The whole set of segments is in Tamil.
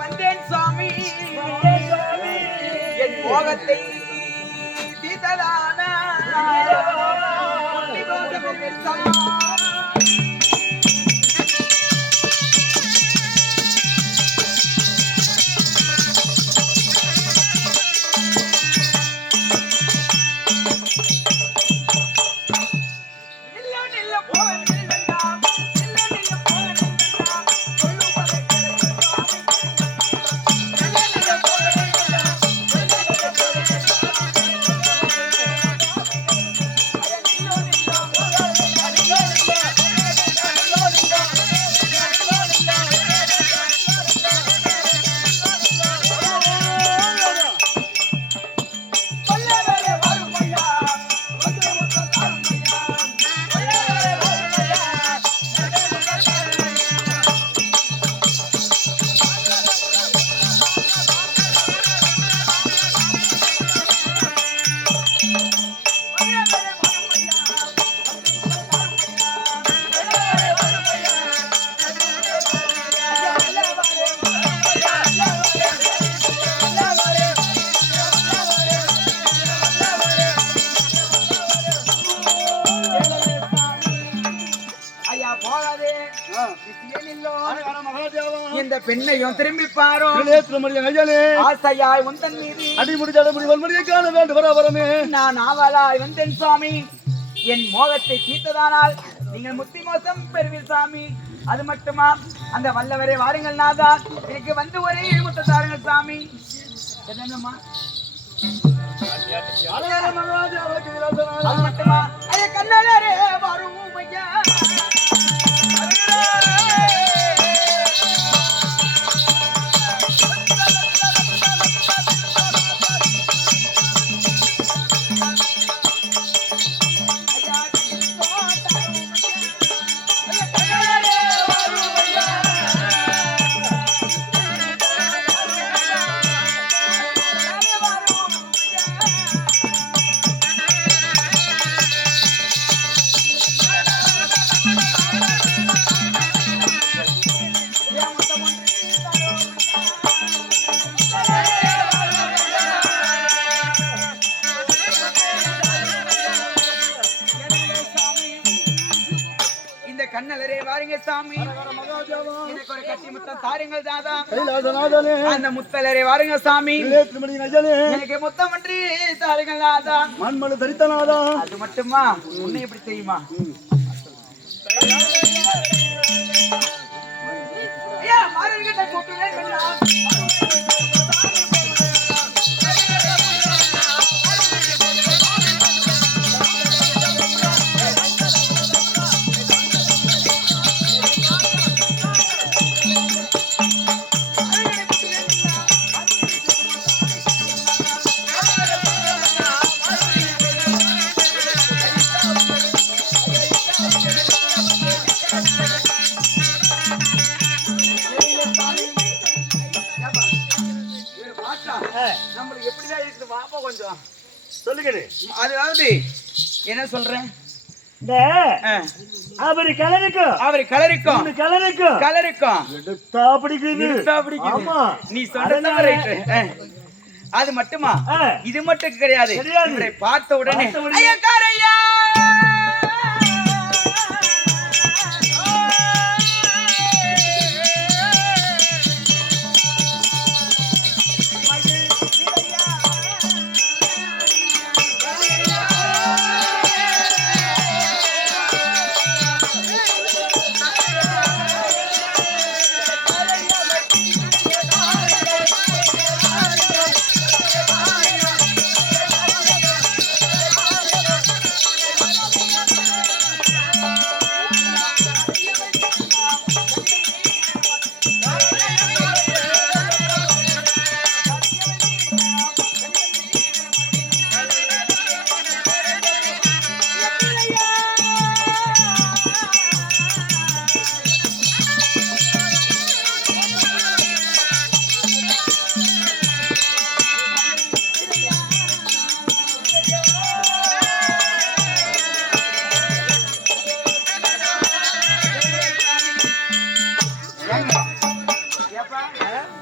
வந்தேன் சுவாமி என் மோகத்தை தீதலான இந்த பெண்ணையும் திரும்பி பாரோ ஆசையாய் உந்தன் மீது அடிமுடி காண வேண்டும் வரமே. நான் ஆவலாய் வந்தேன் சுவாமி என் மோகத்தை தீர்த்ததானால் நீங்கள் முத்தி மோசம் பெறுவீர் சாமி. அது மட்டுமா அந்த வல்லவரை வாருங்கள் நாதா எனக்கு வந்து ஒரே முத்த தாருங்கள் சாமி. என்னம்மா அது மட்டுமா கண்ணாலே வரும் ஐயா கண்ணலரே வாருங்க சாமி எனக்கு ஒரு கட்டி முத்தம் தாருங்கள் தாதா. அந்த முத்தலரே வாருங்க சாமி எனக்கு முத்தம் ஒன்று தாருங்கள் தாதா. மண்மலை தரித்தனாதா. அது மட்டுமா உன்னை எப்படி தெரியுமா ஐயா மாறுகிட்ட கூப்பிடுறேன். நம்மளுக்கு எப்படிதான் இருக்குது பாப்பா கொஞ்சம் சொல்லுங்க. அதாவது என்ன சொல்றேன் அவரு கலருக்கும் நீ சொல்ற அது மட்டுமா இது மட்டும் கிடையாது. பார்த்த உடனே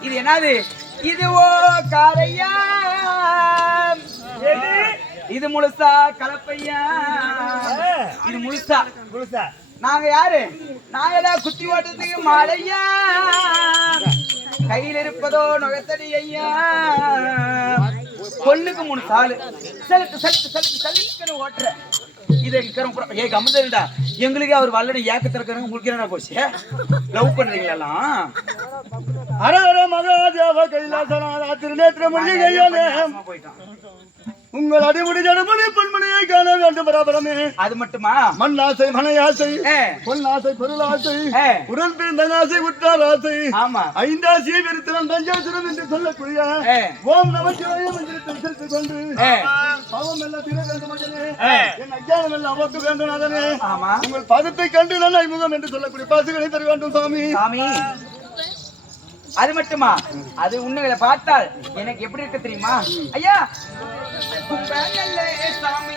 இது என்னது? இதுவோ காரையா, இது முழுசா கலப்பையா, இது முழுசா. நாங்க யாரு? நாங்கதான் குத்தி ஓட்டுறதுக்கு மாலையா, கையில் இருப்பதோ நுகத்தடி ஐயா. பொண்ணுக்கு 3 சாலு செலுத்து செலுத்து செலுத்து செலுத்துன்னு ஓட்டுற. இதை கமந்தா எங்களுக்கு அவர் வல்லடி ஏக்கத்திருக்காங்க. உங்களுக்கு என்ன போச்சு? லவ் பண்றீங்களா? அரவர மகாதேவ கைலாசநாத திருநேத்திர மல்லிகையானே போயிட்டான். உங்கள் அடிமுடி ஜடமுடி பொன்மணியை காண வேண்டும் பராபரமே. அது மட்டுமா? மண்ணாசை மனையாசை பொன்னாசை பொருளாசை உடல் பிறந்த ஆசை உற்றார் ஆசை. ஆமா. 5 விருத்திரம் பஞ்சாசுரம் என்று சொல்லக்கூடிய ஓம் நமச்சிவாய மந்திரத்தை செலுத்திக் கொண்டு பாவம் எல்லாம் தீர வேண்டும் மகனே, என் அஜ்ஞானம் எல்லாம் அவக்கு வேண்டும் அதனே. உங்கள் பதத்தை கண்டு நல்ல முகம் என்று சொல்லக்கூடிய பசுகளை தர வேண்டும் சாமி. சாமி அது மட்டுமா? அது உன்னை பார்த்தால் எனக்கு எப்படி இருக்கு தெரியுமா? ஐயா சாமி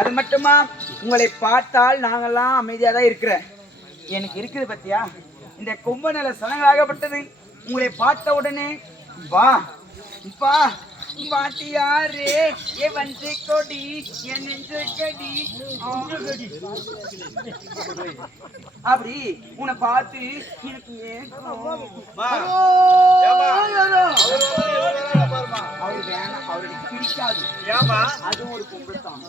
அது மட்டுமா? உங்களை பார்த்தால் நாங்கெல்லாம் அமைதியா தான் இருக்கிறேன். எனக்கு இருக்குது பத்தியா இந்த கொம்ப நில சனங்களாகப்பட்டது. உங்களை பார்த்த உடனே வா இப்பா பாட்டியாரே ஏ வஞ்சி கொடி என் நெஞ்சு கடி அப்படி உன்னை பார்த்து எனக்கு அவரு வேணாம், அவருக்கு பிடிக்காது. அது ஒரு பொங்கல் தான்.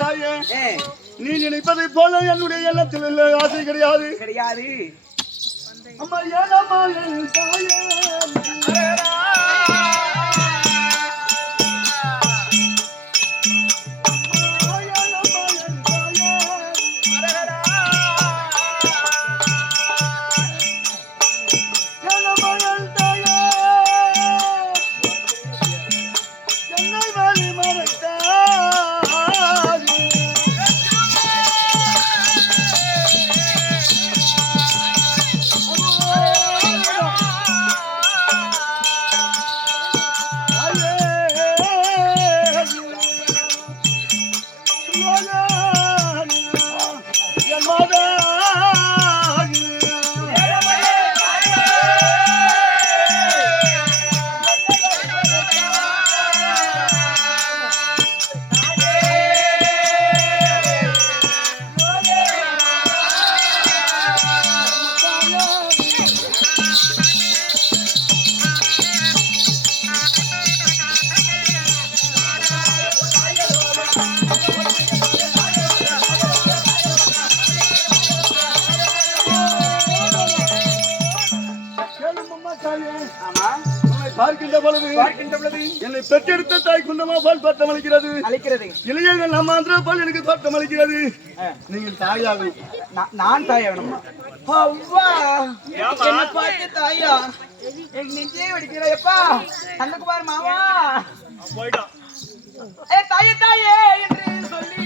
தாயே, நீ நினைப்பதை போல என்னுடைய எண்ணத்தில் ஆசை கிடையாது கிடையாது. அம்மா ஏழம்மா என் தாயே, பார்க்கின்ற பொழுது என்னை பெற்றெடுத்த தாய் குண்டமா பால் தோட்டம் அளிக்கிறது. இளைஞர்கள் நம்ம அந்த பால் எனக்கு தோட்டம் அளிக்கிறது. நீங்கள் தாயாக நான் தாயாகணுமா? என்ன பார்த்து தாயா என் நெஞ்சே வடிக்கிறப்பா கண்ணகுமார் மாமா போயிட்டான். தாயே தாயே என்று சொல்லி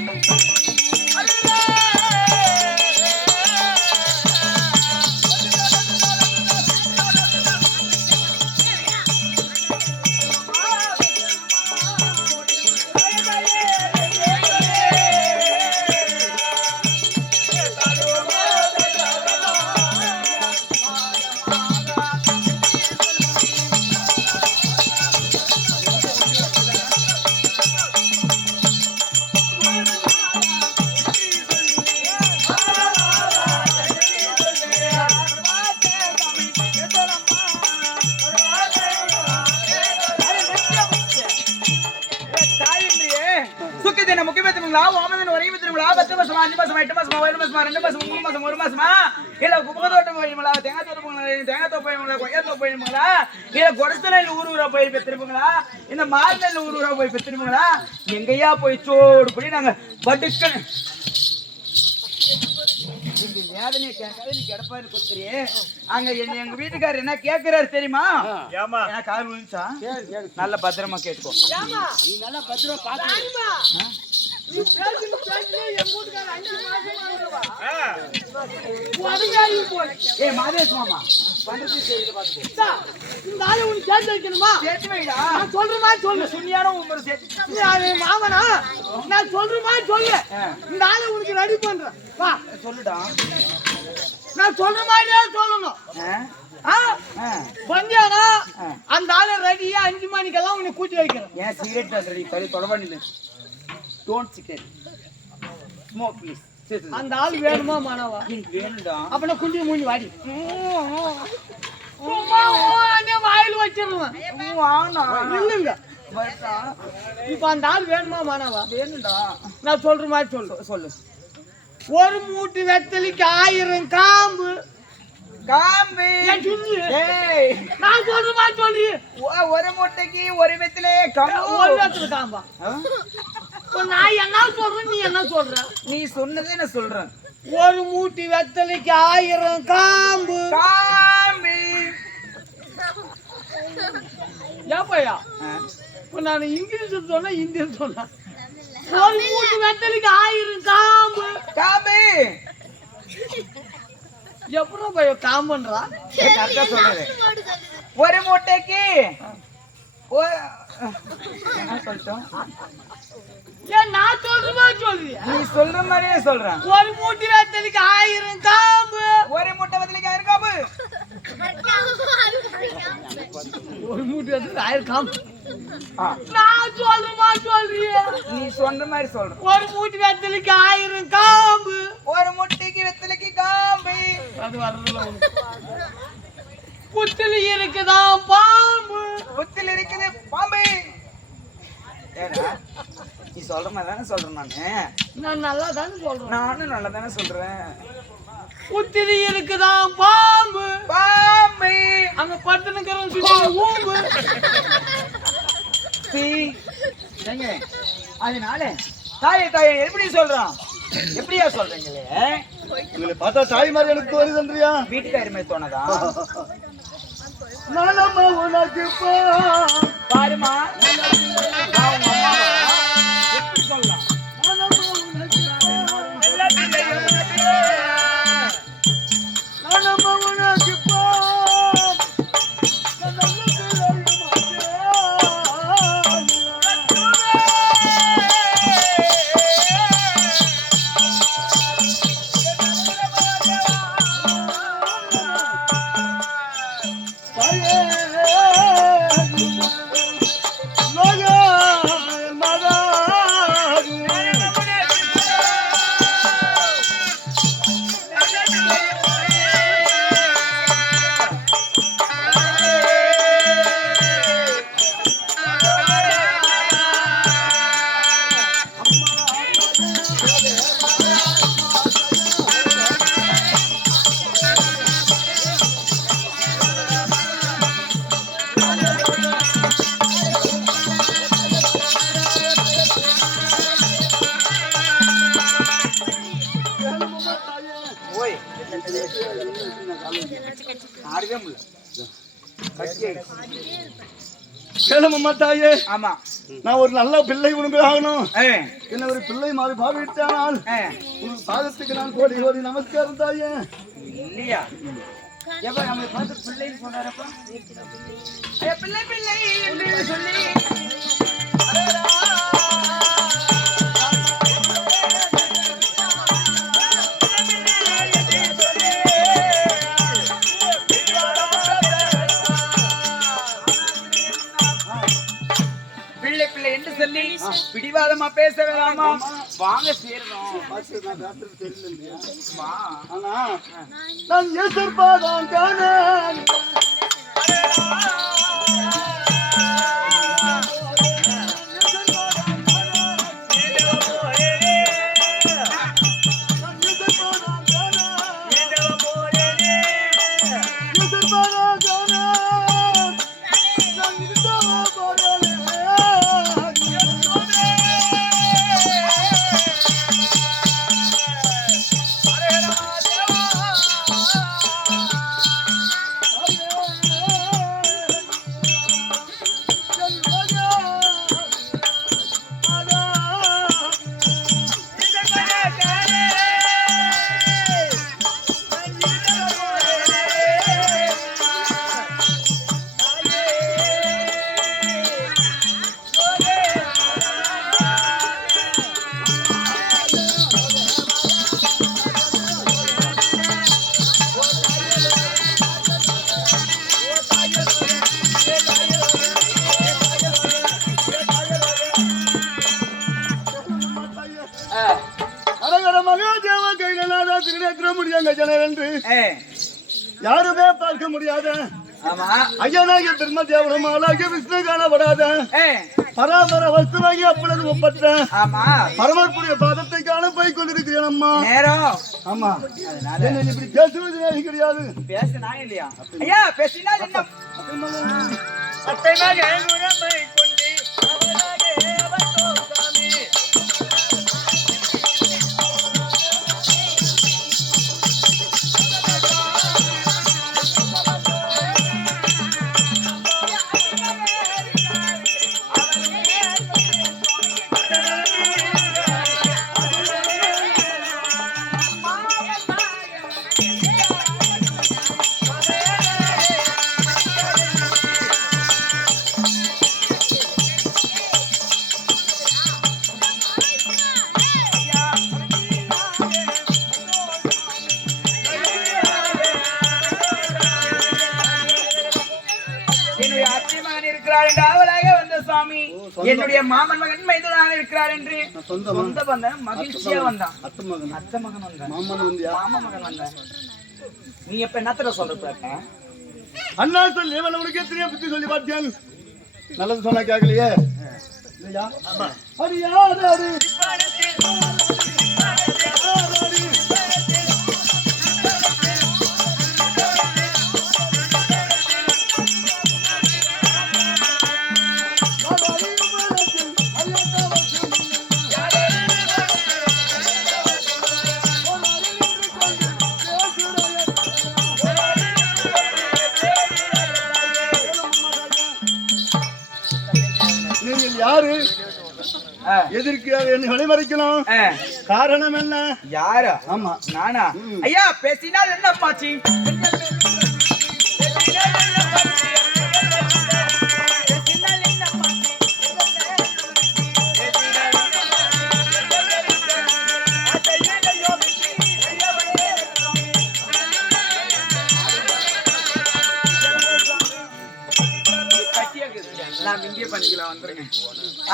பெற்றுங்களா ஓமதன் ஒரே பெற்றுங்களா 10 மாசமா 5 மாசமா 8 மாசமா 1 மாசமா 2 மாசமா 3 மாசமா 1 மாசமா இல்ல குப்பத்தோட்டம் போயிருங்களா தேங்காய் தோப்பு போயிருங்களா கொய்யா தோப்பு போயிருங்களா இல்ல கொடசலையில் ஊரூரா போய் பெற்றிருப்பீங்களா இந்த மார்கல்ல ஊரூரா போய் பெற்றிருப்பீங்களா எங்கயா போய் சோடு போய் நாங்க படுக்கணும் வேதனையை கேட்காத நீ கிடப்பாரு கொத்துறியே அங்க எங்க வீட்டுக்காரர் என்ன கேட்கிறாரு தெரியுமா கால் விழுந்துச்சா நல்ல பத்திரமா கேட்டுக்கோ நீ நல்லா பத்திரமா பாத்து மாதேஷ் மாமா பண்றது சேர்த்து வைக்கணுமா சேர்த்து வைடா சொல்றமா சொல்லு சுண்ணியான உமர் சேர்த்து மாமனா நான் சொல்றமா சொல்லு இந்த ஆளு உனக்கு ரெடி பண்றேன் வா சொல்லுடா நான் சொல்ற மாதிரியே சொல்லணும் பஞ்சானா அந்த ஆளு ரெடியா 5 மணிக்கெல்லாம் உன்னை கூட்டி வைக்கிறேன் ஏன் சிகரெட் ரெடி தள்ளி தொடர்பானில்லை டோன்ட் சிகரெட் ஸ்மோக் ப்ளீஸ் அந்த ஆள் வேணுமா மானவா வேணும்டா அப்ப நான் குண்டி மூஞ்சி வாடி வாயில் வச்சிருவேன் இல்லைங்க இப்ப அந்த ஆள் வேணுமா மானவா வேணும்டா நான் சொல்ற மாதிரி சொல்லு சொல்லு ஒரு மூட்டு வெத்தலிக்கு 1000 காம்பு காம்பு நான் சொல்ற மாதிரி சொல்லி ஒரு மூட்டைக்கு ஒரு வெத்திலே ஒரு வெத்தல காம்பா நான் என்ன சொல்றேன் நீ என்ன சொல்ற நீ சொன்னதே நான் சொல்றேன் ஒரு மூட்டி வெத்தலைக்கு 1000 காம்பு காம்பு ஏப்பையா இப்ப நான் இங்கிலீஷ் சொன்னா ஹிந்தி சொன்னேன் ஒரு மூட்டி வெத்தலைக்கு 1000 காம்பு காம்பு எப்படா பையோ காம்புன்றா கரெக்டா சொல்றது ஒரு மூட்டைக்கு என்ன சொல்லிட்டோம் நான் சொல்ற மாதிரி சொல்றியா நீ சொல்ற மாதிரியே சொல்றேன் ஒரு மூட்டை வெத்தலைக்கு 1000 காம்பு ஒரு மூட்டை வெத்தலைக்கு 1000 காம்பு ஒரு மூட்டை வெத்தலைக்கு 1000 காம்பு நான் சொல்ற மாதிரி சொல்றியா நீ சொன்ன மாதிரி சொல்ற ஒரு மூட்டை வெத்தலைக்கு 1000 காம்பு ஒரு மூட்டைக்கு வெத்தலைக்கு காம்பு அது வரதுல புத்தில இருக்குதா பாம்பு புத்தில இருக்குது பாம்பு ஏடா நீ சொல்ற மாதிரி தானே சொல்றேன் நான் நல்லா தானே சொல்றேன் நானும் நல்லா தானே சொல்றேன் புத்தில இருக்குதா பாம்பு பாம்பு அங்க படுத்துனுக்கிறவன் சுத்தி ஊம்பு ஏங்க அதனால தாயே எப்படி சொல்றான் எப்படியா சொல்றீங்களே உங்களை பார்த்தா தாய் மாதிரி எனக்கு வருது அந்திரியா வீட்டுக்காரி மாதிரி தோணதா நானம்மா உனக்கு பாருமா எப்படி சொல்லலாம் நானம்மா உனக்கு தாயே ஆமா நான் ஒரு நல்ல பிள்ளை உனக்கு ஆகணும் என்ன ஒரு பிள்ளை மாதிரி பாவிட்டானால் உன் பாதத்துக்கு நான் கோடி கோடி நமஸ்காரம் தாயே இல்லையா எப்ப நம்மளை பார்த்து பிள்ளைன்னு சொல்றாரப்பா பிள்ளை பிள்ளை என்று சொல்லி பிடிவாதமா பேச வேணாமா வாங்க சேரணும் நான் எதிர்பார்த்தான் காணேன் யாருமே பார்க்க முடியாத ஆமா ஐயனாகிய பிரம்மதேவனும் ஆளாகிய விஷ்ணு காணப்படாத பராமர வஸ்துவாகி அப்பொழுது ஒப்பற்ற ஆமா பரமக்குரிய பாதத்தை காண போய் கொண்டிருக்கிறேன் அம்மா நேரம் ஆமா என்ன இப்படி பேசுவது கிடையாது பேசினா இல்லையா ஐயா பேசினா என்ன அத்தை மகன் உடம்பை கொண்டு அவனாக அவன் சாமி என்னுடைய மாமன் மகன் மைதுனாக இருக்கிறார் என்று சொந்த பந்தம் மகிழ்ச்சியா வந்தான். அத்தை மகன் வந்தான், மாமா மகன் வந்தான். நீ எப்ப என்னத்துல சொல்ற அண்ணா சொல்லி உனக்கு எத்தனையோ புத்தி சொல்லி பார்த்தேன். நல்லது சொன்னா கேட்கலையே. யாரு எதற்கு என்னை வழிமறிக்கணும்? காரணம் என்ன? யாரு? ஆமா நானா? ஐயா பேசினால் என்ன பாச்சி?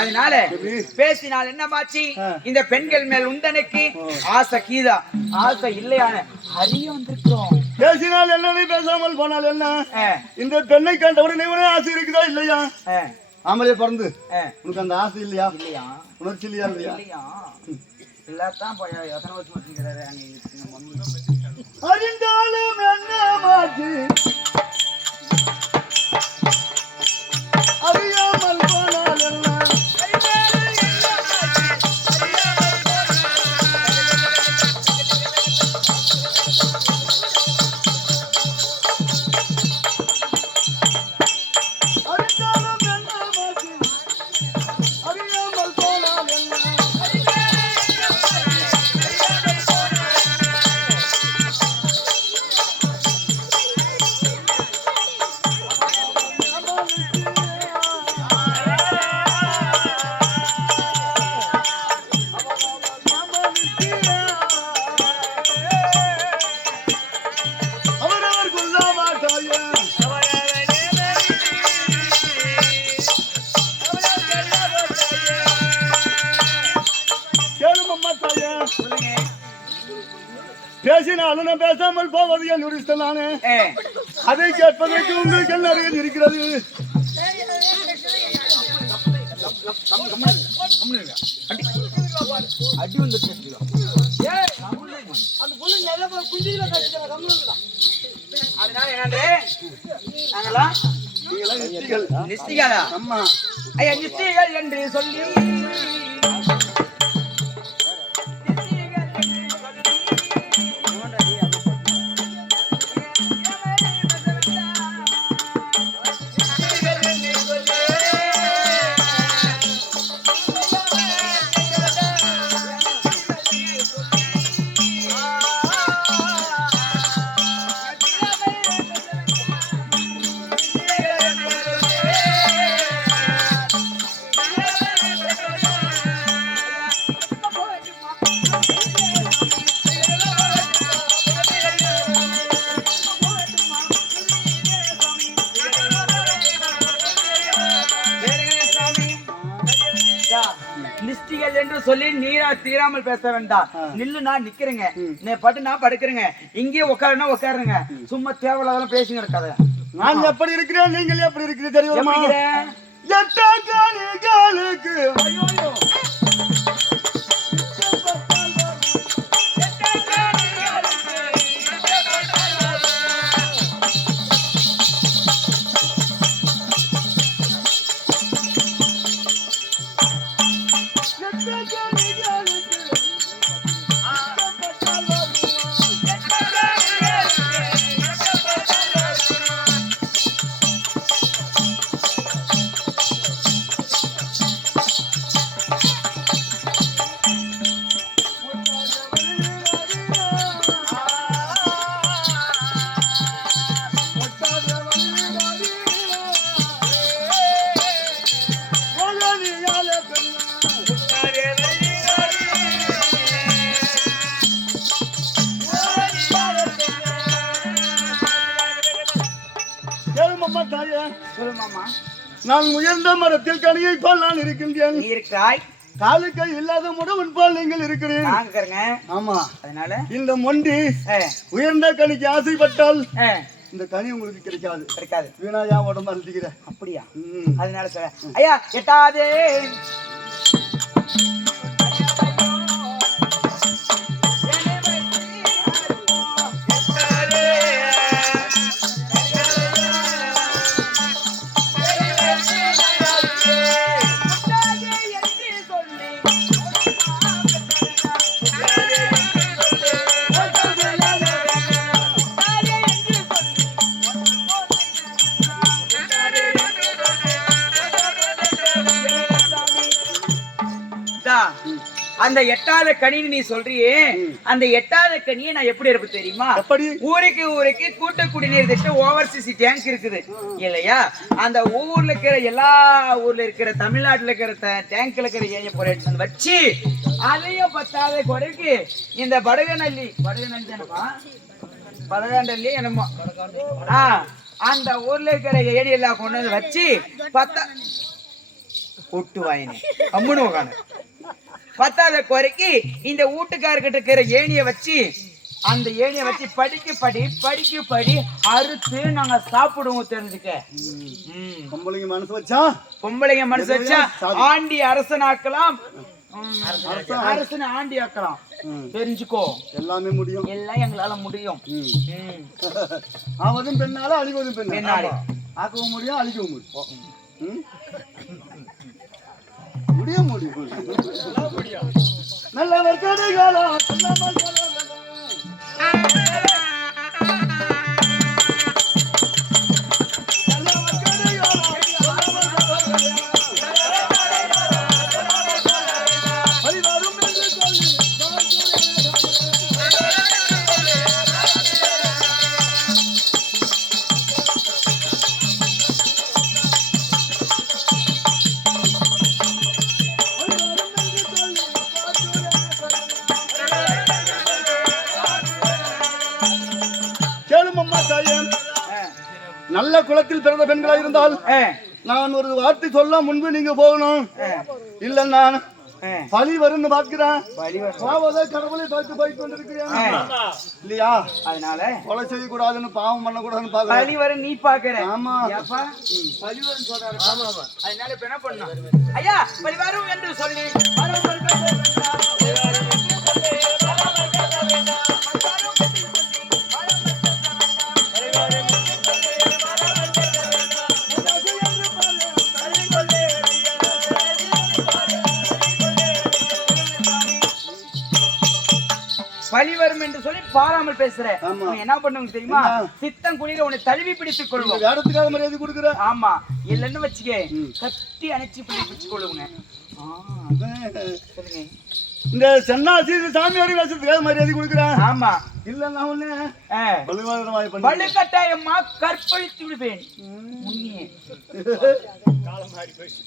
அதனால பேசினால் என்ன பாச்சி? இந்த பெண்கள் மேல் உண்டனுக்கு ஆசை கீதா ஆசை இல்லையான அறிய வந்திருக்கிறோம். பேசினால் என்ன, பேசாமல் போனால் என்ன? இந்த பெண்ணை கண்டவுடனே ஆசை இருக்குதா இல்லையா? ஆமலே பிறந்து உனக்கு அந்த ஆசை இல்லையா? இல்லையா? உணர்ச்சி இல்லையா? இல்லையா? இல்லத்தான் போய் எத்தனை வருஷம் வச்சுக்கிறாரு. அறிந்தாலும் என்ன மாற்றி அறியாமல் போனால் என்ன? அறிந்தாலும் என்ன மாற்றி அறியாமல் போனால் என்ன? பேசினாலும் நான் பேசாமல் போவது என் உரிஷ்டம் நானே. அதை கேட்பதற்கு உங்களுக்கு என்ன அறிவு இருக்கிறது? அதனால என்னன்றே நாங்களாம் நிஷ்டிகளா? அம்மா ஐயா நிஷ்டிகள் என்று சொல்லி முடியாது என்று சொல்லி நீரா தீராமல் பேச வேண்டாம். நில்லு, நான் நிக்கிறேங்க, பட்டு நான் படுக்கிறேங்க, இங்கேயே உட்காருன்னா உட்காருங்க, சும்மா தேவையில்லாத பேசுங்க இருக்காத. நான் எப்படி இருக்கிறேன், நீங்கள் எப்படி இருக்கிறீங்க தெரியுமா? நான் உயர்ந்த மரத்தில் கனியை போல் நான் இருக்கின்றேன். காலுக்கை இல்லாத முடவன் போல் நீங்கள் இருக்கிறீர்கள். ஆமா, அதனால இந்த மொண்டி உயர்ந்த கனிக்கு ஆசைப்பட்டால் இந்த கனி உங்களுக்கு கிடைக்காது. வீணாயா உடம்பு அழுத்திக்கிறேன். அப்படியா? அதனால சார் ஐயா எட்டாதே அந்த எட்டாத கனின்னு நீ சொல்றியே, அந்த எட்டாத கனியை நான் எப்படி இருப்ப தெரியுமா? ஊருக்கு கூட்ட குடிநீர் திட்டம் ஓவர்சீஸ் டேங்க் இருக்குது இல்லையா? அந்த ஊர்ல இருக்கிற எல்லா ஊர்ல இருக்கிற தமிழ்நாட்டுல இருக்கிற டேங்க்ல இருக்கிற ஏன் போற வச்சு அதையும் பத்தாத குறைக்கு இந்த படகநல்லி என்னமோ அந்த ஊர்ல இருக்கிற ஏரி எல்லாம் கொண்டு வந்து வச்சு ஒட்டு வாயினே அம்முன்னு உட்காந்து பத்தாத குறைக்கு இந்த வீட்டுக்காரர்கிட்ட இருக்கிற ஏணியை வச்சு அந்த ஏணியை வச்சு படிக்க படி அறுத்து நாங்க சாப்பிடுவோம். தெரிஞ்சுக்க, பொம்பளைங்க மனசு வச்சா ஆண்டி அரசனாக்கலாம், அரசனை ஆண்டி ஆக்கலாம். தெரிஞ்சுக்கோ, எல்லாமே முடியும், எல்லாம் எங்களால முடியும். ஆவதும் பெண்ணால அழிவதும் பெண்ணால ஆக்கவும் முடியும், அழிக்கவும் முடியும். முடியும் நல்லவர் கதைகளா நல்ல குலத்தில் பிறந்த பெண்களா இருந்தால் நான் ஒரு வார்த்தை சொல்ல முன்பு நீங்க போகணும். இல்ல நான் பழி வரும்னு பார்க்கிறேன். கடவுளை பார்த்து போய் கொண்டிருக்கிறேன் இல்லையா? அதனால கொலை செய்யக்கூடாதுன்னு, பாவம் பண்ணக்கூடாதுன்னு பாக்க பழி வரும் நீ பாக்குற. ஆமா, பழி வரும் சொல்றாரு. அதனால இப்ப என்ன பண்ணணும்? ஐயா பழி வரும் என்று சொல்லி பழி வரும் என்று சொல்லி பாராமல் பேசுற. என்ன பண்ணுங்க தெரியுமா? சித்தம் குனிற உன்னை தழுவி பிடித்துக் கொள்வோம். வேறதுக்காக மரியாதை கொடுக்குற. ஆமா, இல்லன்னு வச்சுக்க கட்டி அணைச்சி பிடிச்சு கொள்ளுங்க. இந்த சன்னாசி சாமியோட வேஷத்துக்காக மரியாதை கொடுக்குறேன். ஆமா, இல்லன்னா ஒண்ணு வலுக்கட்டாயமா கற்பழித்து விடுவேன். காலம் மாறி போயிடுச்சு.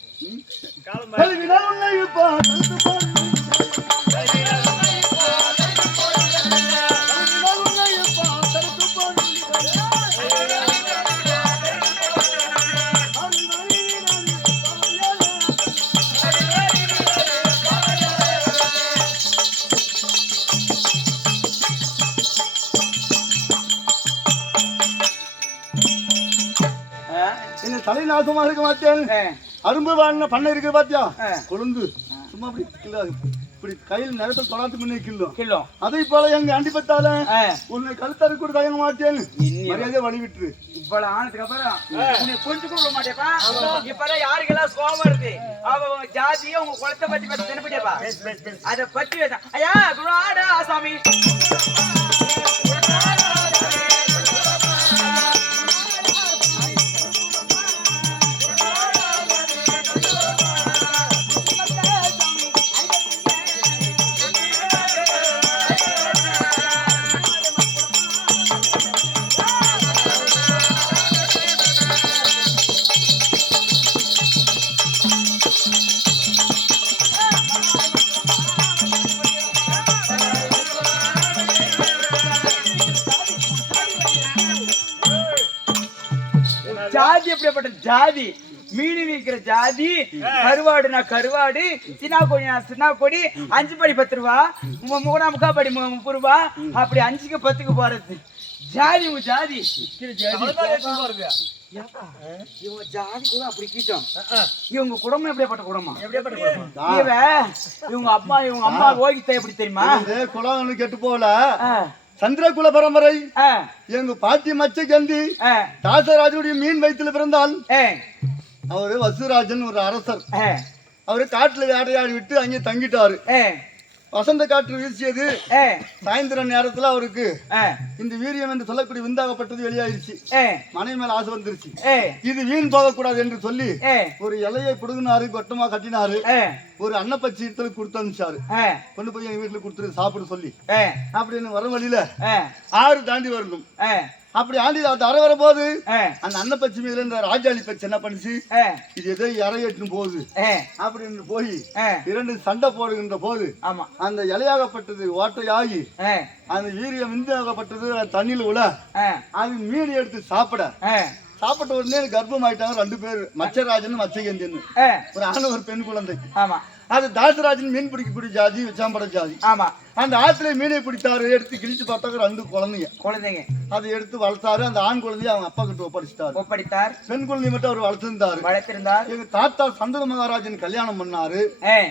என்ன தலை நாசமா இருக்க மாட்டேன். அரும்பு வாங்கின பண்ணை இருக்கு பாத்தியா, கொழுந்து சும்மா இப்படி கையில் நேரத்தில் தொடாத்து முன்னே கில்லோ அதை போல எங்க அண்டிப்பட்டால உன்னை கழுத்தாரு கூட தயங்க மாட்டேன். மரியாதை வழி விட்டுரு. இவ்வளவு ஆனதுக்கு அப்புறம் உன்னை கொஞ்சம் கூட மாட்டேப்பா. இப்பதான் யாருக்கெல்லாம் கோபம் வருது, அவங்க ஜாதியும் உங்க குளத்தை பத்தி பத்தி தென்பட்டியப்பா. அதை பத்தி ஐயா குருவாடா சாமி ஜாதி எப்படிப்பட்ட ஜாதி, மீன் விற்கிற ஜாதி, கருவாடுனா கருவாடு, சின்ன கொடினா சின்ன கொடி, 5 படி 10 ரூபா, 3/4 படி 30 ரூபா, அப்படி 5க்கு 10க்கு போறது ஜாதி. உங்க ஜாதி இவங்க ஜாதி கூட அப்படி கீட்டோம். இவங்க குடும்பம் எப்படிப்பட்ட குடும்பம், இவங்க அம்மா ஓகித்த எப்படி தெரியுமா, குலம் கெட்டு போல சந்திரகுல பரம்பரை. எங்க பாட்டி மச்ச கந்தி தாசராஜனுடைய மீன் வயிற்றுல பிறந்தால் அவரு வசுராஜன் ஒரு அரசர். அவரு காட்டுல வேட்டையாடி விட்டு அங்கே தங்கிட்டாரு. வசந்த காற்று வீசியது. சாயந்தர நேரத்துல அவருக்கு இந்த வீரியம் என்று சொல்லக்கூடிய விந்தாகப்பட்டது வெளியாயிருச்சு. மனைவி மேல ஆசை வந்துருச்சு. இது வீண் போகக்கூடாது என்று சொல்லி ஒரு இலையை புடுங்கினாரு, கொட்டமா கட்டினாரு. ஒரு அன்னப்பச்சி கொடுத்து அனுப்பிச்சாரு. கொண்டு போய் எங்க வீட்டுல கொடுத்துரு சாப்பிட சொல்லி. அப்படின்னு வர வழியில 6 தாண்டி வரணும். அப்படி ஆண்டி தர வர போது அந்த அன்னப்பச்சி மீதுல இந்த ராஜாளி பச்சி என்ன பண்ணிச்சு, இது எதோ இறையேற்று போகுது அப்படின்னு போய் 2 சண்டை போடுகின்ற போது அந்த இலையாகப்பட்டது ஓட்டையாகி அந்த வீரியம் விந்தாகப்பட்டது தண்ணியில உள்ள அது மீன் எடுத்து சாப்பிட்ட உடனே கர்ப்பம் ஆயிட்டாங்க 2 பேர், மச்சராஜன் மச்சகேந்தியன், ஒரு ஆண் ஒரு பெண் குழந்தை. அது தாசராஜன் மீன் பிடிக்கக்கூடிய ஜாதி, விச்சாம்பட ஜாதி. அந்த ஆத்துல மீனை பிடித்தாரு, எடுத்து கிழிச்சு பார்த்தாங்க 2 குழந்தைங்க. அதை எடுத்து வளர்த்தாரு. அந்த ஆண் குழந்தைய அவங்க அப்பா கிட்ட ஒப்படைச்சிட்டார். பெண் குழந்தை மட்டும் அவர் வளர்த்திருந்தார். எங்க தாத்தா சந்தன மகாராஜன் கல்யாணம் பண்ணாரு.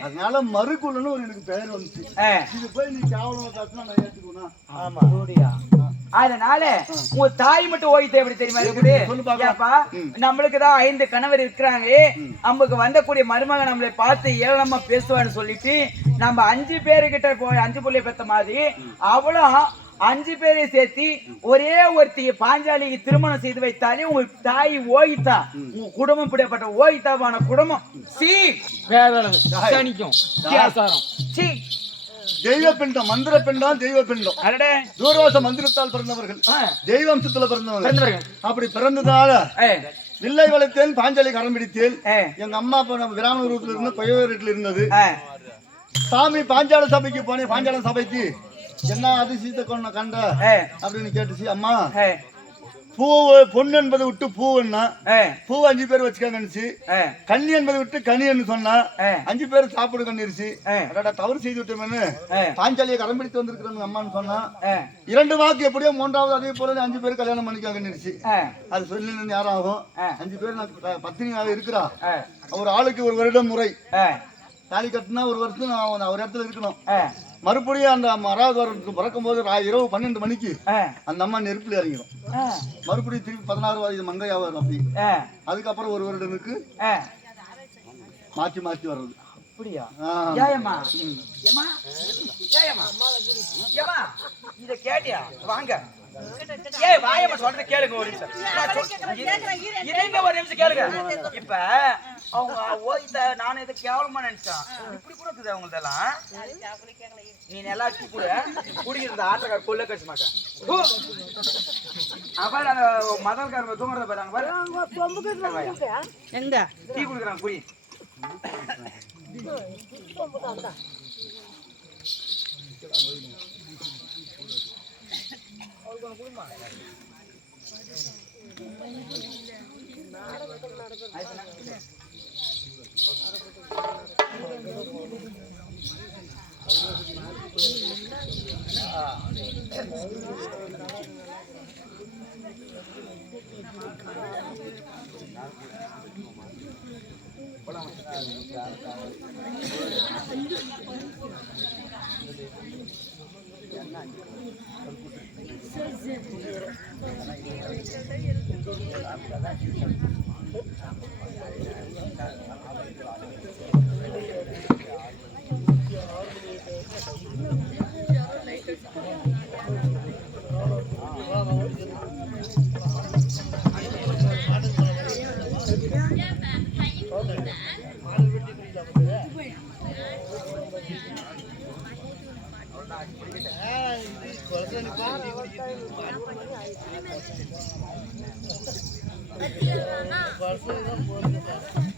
அதனால மறுக்குள்ளன்னு ஒரு எனக்கு பெயர் வந்துச்சு. இது போய் நீ கேவலமா காட்டினா நான் ஏற்றுக்கணும். அதனால உங்க தாய் மட்டும் ஓய்த்து எப்படி தெரியுமா, நம்மளுக்குதான் 5 கணவர் இருக்கிறாங்க. நமக்கு வந்தக்கூடிய மருமகன் நம்மளை பார்த்து ஏளனமா பேசுவான்னு சொல்லிட்டு நம்ம 5 பேருக்கிட்ட போய் 5 புள்ளைய பெத்த மாதிரி அவளும் 5 பேரை சேர்த்து ஒரே ஒருத்திய பாஞ்சாலிக்கு திருமணம் செய்து வைத்தாலே உங்க தாய் ஓய்த்தா, உங்க குடும்பம் பிடிப்பட்ட ஓய்த்தாவான குடும்பம் தெய்வ பெண்டம், மந்திர பெண்டம், தெய்வ பெண்டம். தூர்வாச மந்திரத்தால் பிறந்தவர்கள், தெய்வம்சத்துல பிறந்தவர்கள். அப்படி பிறந்ததால வில்லை வளர்த்தேன், பாஞ்சாலி கரம் பிடித்தேன். எங்க அம்மா கிராம ரூட்ல இருந்து கொயவரீட்டுல இருந்தது. சாமி பாஞ்சால சபைக்கு போனேன். பாஞ்சால சபைக்கு என்ன அதிசயத்தை கண்ட அப்படின்னு கேட்டுச்சு. அம்மா பூ பொண்ணு என்பதை விட்டு பூன்னா பூ 5 பேர் வச்சுக்காங்கன்னு, கண்ணி என்பதை விட்டு கனின்னு சொன்னா 5 பேர் சாப்பிடு கண்ணிருச்சு. தவறு செய்து விட்டோம்னு பாஞ்சாலியை கரம் பிடித்து வந்திருக்கிறோம் அம்மான்னு சொன்னா 2 வாக்கு எப்படியோ 3வது அதே போல 5 பேர் கல்யாணம் பண்ணிக்காங்கன்னுருச்சு. அது சொல்லி யாரும் ஆகும். 5 பேர் பத்தினியாக இருக்கிறா. ஒரு ஆளுக்கு 1 வருடம் முறை. தாலி கட்டினா 1 வருஷம் ஒரு இடத்துல இருக்கணும். மறுபடியும் அந்த 6வது வருடத்துக்கு பிறக்கும் போது இரவு 12 மணிக்கு அந்த அம்மா நெருப்புல இறங்கிடும். மறுபடியும் திருப்பி 16 வயது மங்கையா வரும். அப்படி அதுக்கப்புறம் 1 வருடனுக்கு மாற்றி வர்றது. இத கேட்டியா? வாங்க சொல்றது கேளுங்க, ஒரு நிமிஷம் கேளுங்க. இப்ப அவங்க ஓய்த்த நானும் இதை கேவலமா நினைச்சேன். இப்படி கூட இருக்குது அவங்களதெல்லாம். நீ நல்லா குடிக்கிறது ஆட்டக்கார கொள்ள கட்சி மாட்டேன். அப்புறம் அந்த மதல்காரங்க தூங்குறத பாருங்க, எங்க டீ குடுக்குறாங்க குடி. வருஷம்